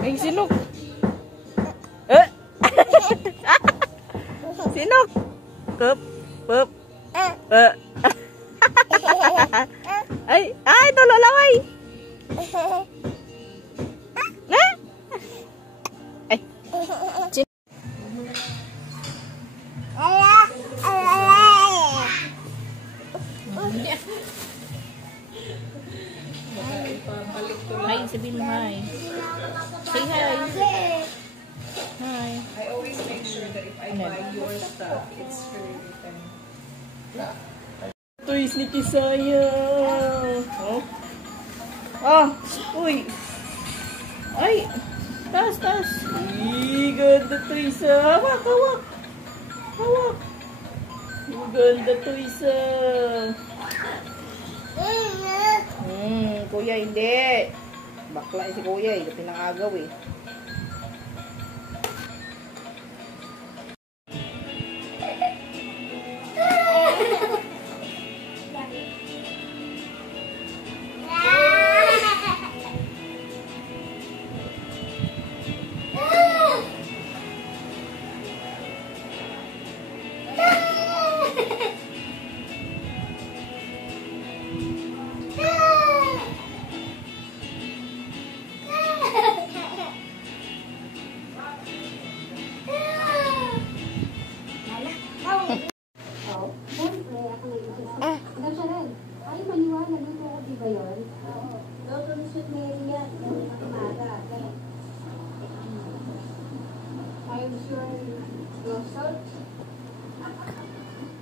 Ay, sinok. Sinok. Kup, pup. Ay, tulolaway. Na? Ay. Hi, sabihin mo hi. Say hi. Hi. I always make sure that if I buy your stuff, it's for return. Toys ni Kisaya. Oh. Ah, uy. Ay, taas. Ganda toys. Hawak. Hawak. Ganda toys. Kuya hindi. Bakla si kuya eh. Pinangagaw eh.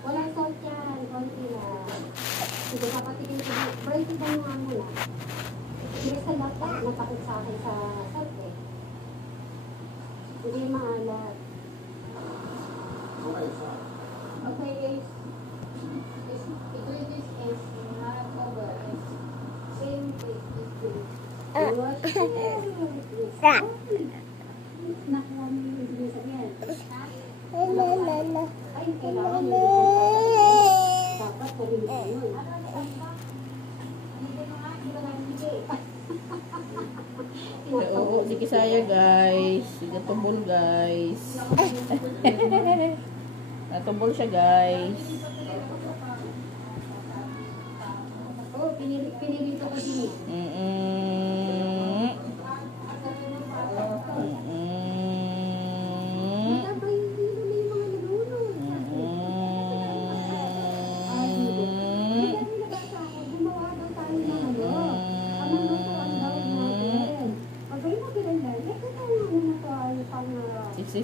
Walang salt yan, konti na. Sige, kapatikin ko. Break it down nga muna. Hindi sa lahat, napakit sa akin sa salt eh. Hindi maalat. Okay, guys. This is not over. It's same place. Wash it. Nakuha mo yung bibisan yan. Ay, kailangan mo. Dapat palimutan yun. Oo, si Kisaya guys. Natumbol guys. Natumbol siya guys. Oo, pinirito ko din.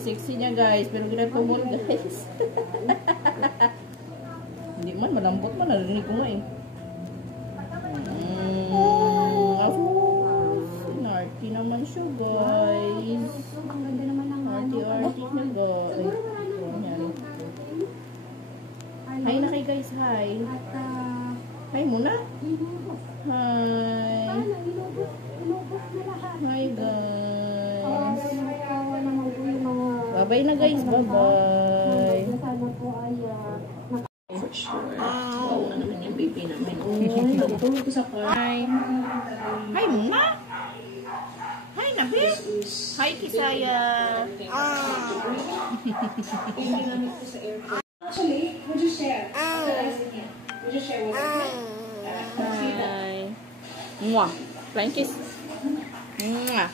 Sexy niya guys, pero ginatubol guys. Hindi man, malambot man, narinig ko nga eh. Narty naman siya guys. Arty na guys. Hi na kay guys, hi. Hi muna. Hi. Hi guys. Bye-bye na guys, bye-bye. For sure. Wow na naman yung baby namin. Natutulog ko sa car. Hi muna. Hi na babe. Hi Kisaya. Actually, we'll just share. We'll just share with you. Hi. Mwah. Flying kiss. Mwah.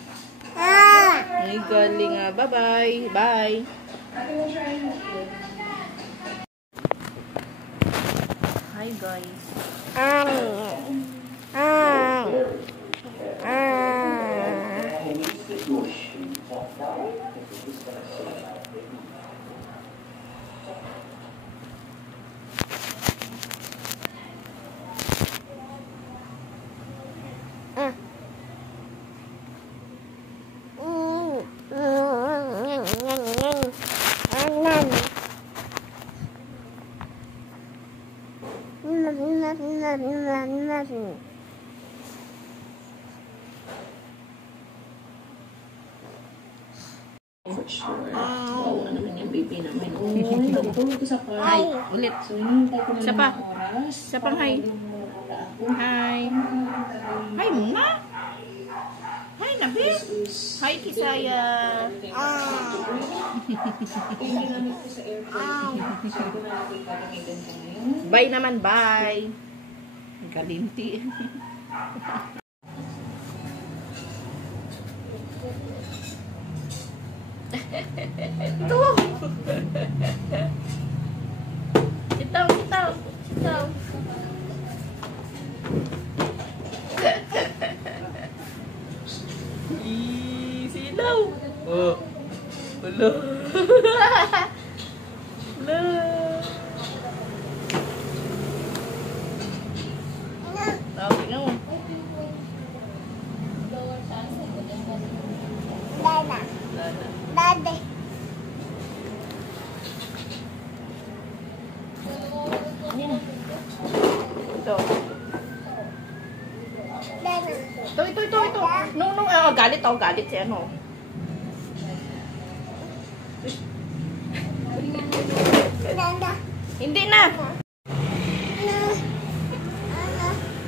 Ay, galing nga. Bye-bye. Bye. Hi, guys. sure. Wow, naman yung baby namin. Uy, natutulog ko sa car. Hi, ulit. So, hinihintay ko na Isa pa. ng oras. Isa pang hi. Hi. Hi, ma. Hi, Nabi. Hi, Kisaya. Ginamit ko sa airplane. So, ito na natin gagamitin ko ngayon. Bye naman, bye. Kalinti. Ito. Sit down, sit down, sit down. Silaw. Oh. Hello. Hello. Tingnan mo. Dada. Ito. Ito. Nung, galit si ano. Dada. Hindi na.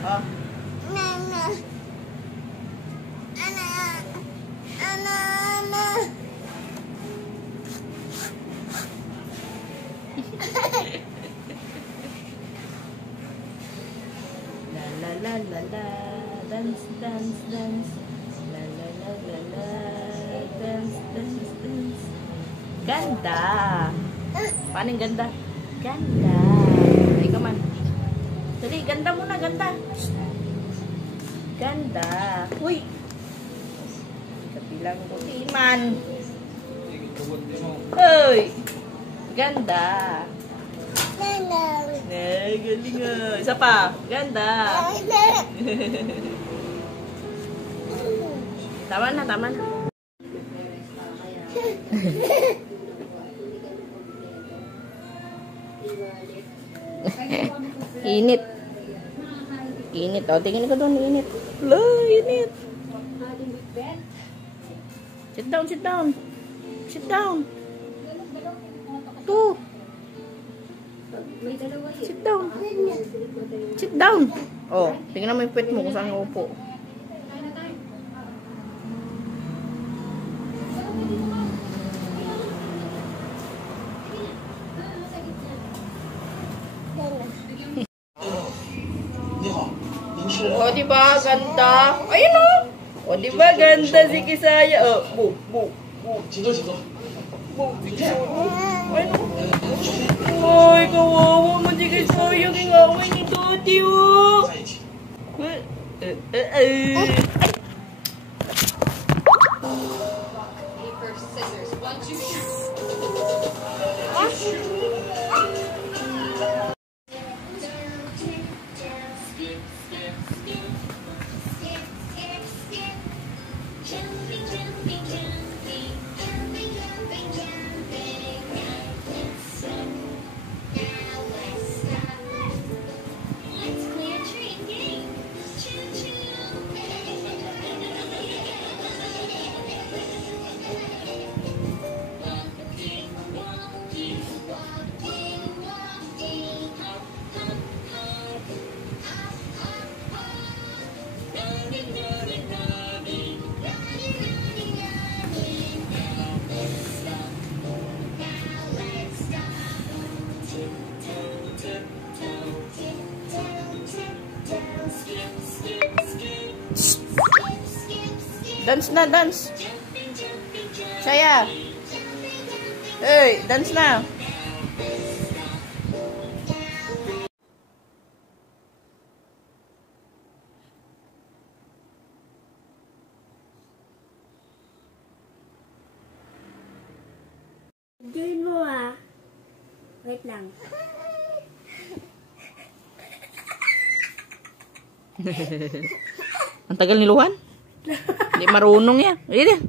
Oh. La la la la, dance, dance, dance. La la la la la, dance, dance, dance. Ganda. Paano yung ganda? Ganda. Ay, come on. Dali, ganda muna, ganda. Ganda. Uy. Kapilang butiman. Uy. Ganda. Galing nga. Isa pa. Ganda. Tama na. Init. O, tingin ko doon. Init. Init. Sit down. Two. Sit down. Oh, tingnan mo yung pet mo kung saan yung upo. O, diba? Ganda. Ayun o. O, diba? Ganda si Kisaya. O, bu. Ayun o. Ay, kawawa mo si Kisaya. Kingaway ni Toti o. Dance na, dance. Saya. Hey, dance na. Gawin mo ah. Wait lang. Ang tagal ni Luhan? Hindi marunong yan. Eh,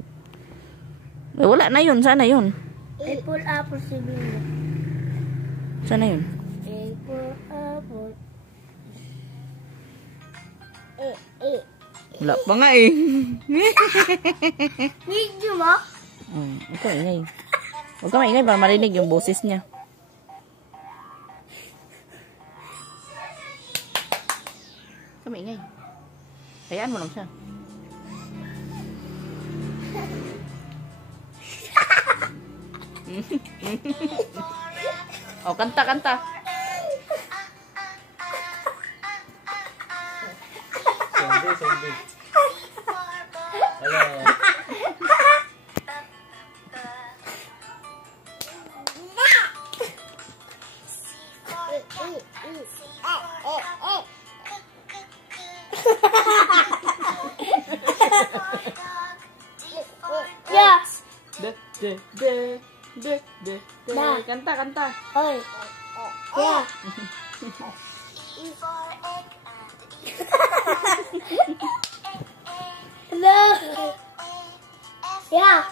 wala na yun. Sana yun. Apple, apple, sabihin mo. Sana yun. Apple, apple. Wala pa nga eh. Video mo? Ikaw ingay. Huwag ka maingay para marinig yung boses niya. Huwag ka maingay. Hayaan mo lang siya. Oh, kanta, kanta. Zombie. Hello. Yeah. Kanta, kanta. Hoy. Yeah. Hello. Yeah.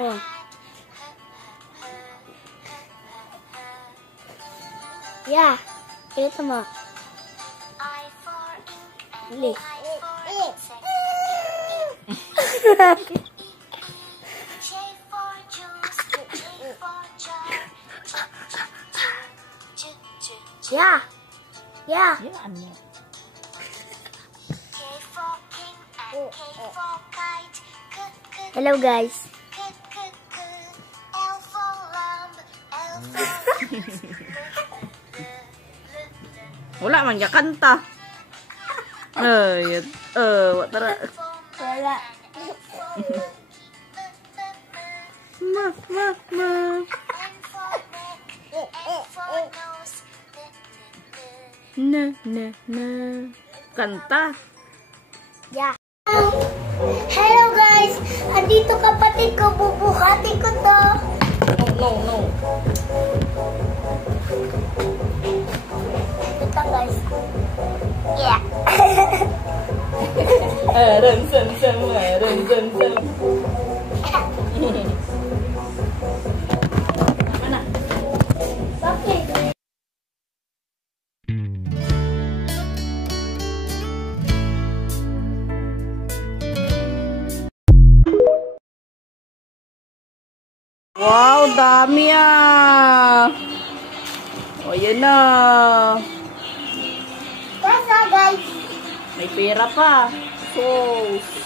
Oh. Yeah. Ito mo. Li. Yeah. Yeah. Yan mo. Hello guys. Wala man niya kanta. Ay, tara. Wala. Ma. Na. Kanta. Yeah. Hello guys. Andito kapatid ko. Bubuhatin ko to. No. Ito guys. Yeah. Aran sam. Mana? Bakit? Wow, dami ah. O, yan na. Kasa guys. May pera pa. Sauce.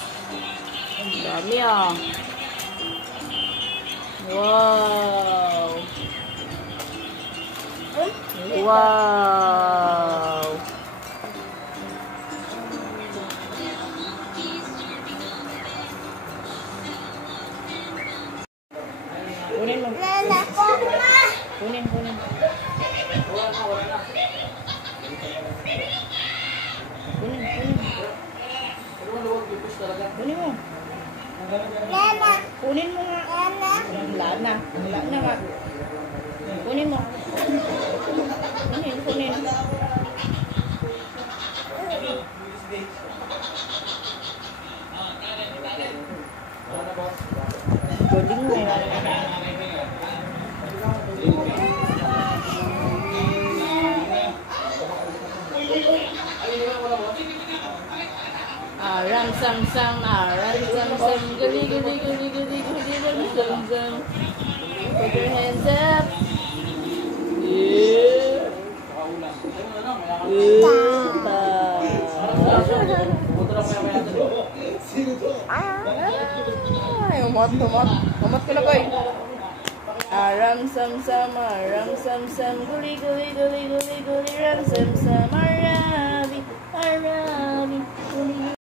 Ang dami ah. Wow. Wow. Kunin mo. Nana. Kunin. Kunin mo. Nana. Kunin mo nga. Nana. Wala na nga. Kunin mo. Kunin. Galing mo. Aram sam, gali, sam. Put your hands up. Yeah. Ay, umot ko na koy. Aram sam, guli, ram sam, arabi, guli.